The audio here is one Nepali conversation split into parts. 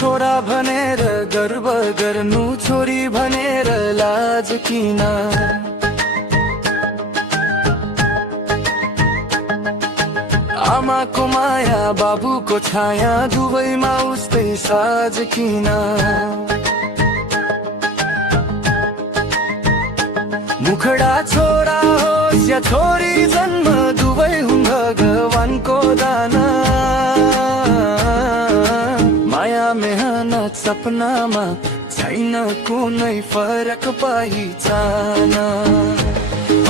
छोरा भनेर गर्व गर्नु, छोरी भनेर लाज किन? आमाको माया बाबुको छाया दुवैमा उस्तै साज किन? मुखडा छोरा होस् या छोरी, जन्म दुवै हुन् भगवानको दाना। माया मेहनत सपनामा छैन कुनै फरक पहिचान।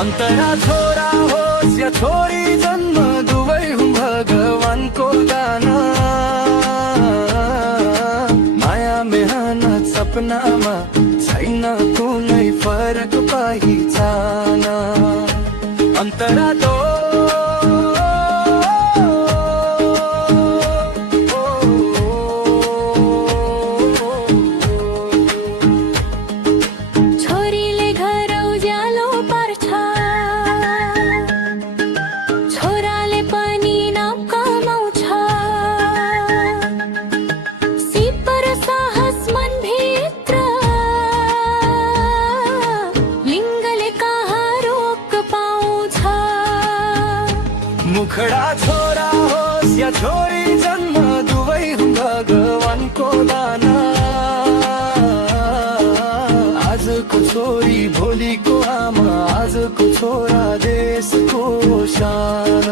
अन्तरा छोरा होस् या छोरी, जन्म दुवै हुन् भगवानको दाना। माया मेहनत सपनामा छैन कुनै फरक पहिचान। अन्तरा तो मुखडा छोरा होस् या छोरी, जन्म दुवै हुन् भगवानको दाना। आजको छोरी भोलिको आमा, आजको छोरा देशको शान।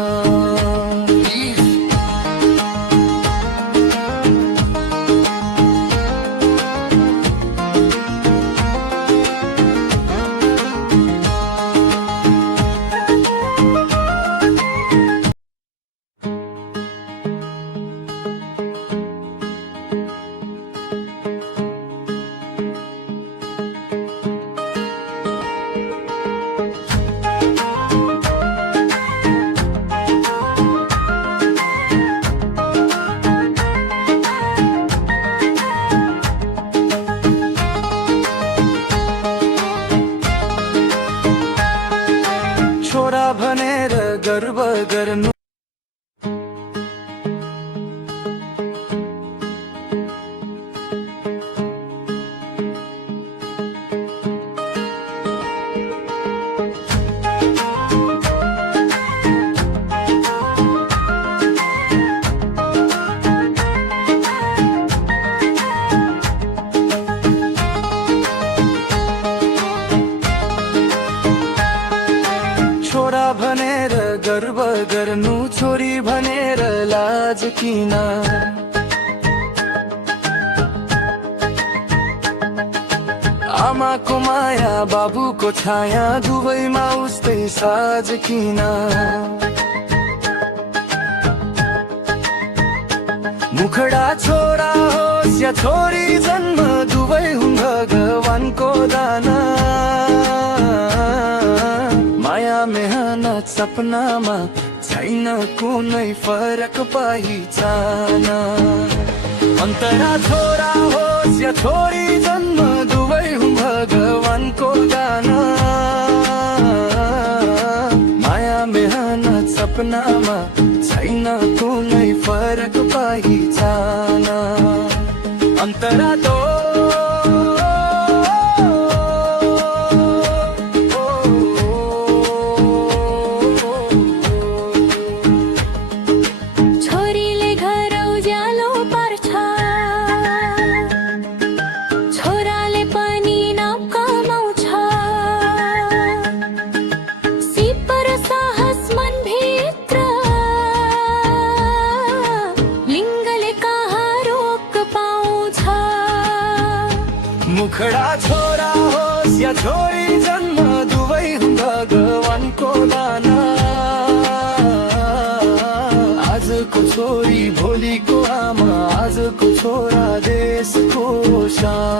छोरा भनेर गर्व गर्नु, छोरा भनेर गर्व गर्नु, छोरी भनेर लाज किन? आमाको माया बाबुको छाया दुवैमा उस्तै साज किन? मुखडा छोरा होस् या छोरी, जन्म दुवै हुन् भगवानको दाना। माया मेहनत सपनामा छैन कुनै फरक पहिचान। अन्तरा छोरा होस् या छोरी, जन्म दुवै हुन् भगवानको दाना। माया मेहनत सपनामा छैन कुनै फरक पहिचान। अन्तरा तो मुखडा छोरा होस् या छोरी, जन्म दुवै हुन् भगवानको दाना। आजको छोरी भोलिको आमा, आजको छोरा देशको शान।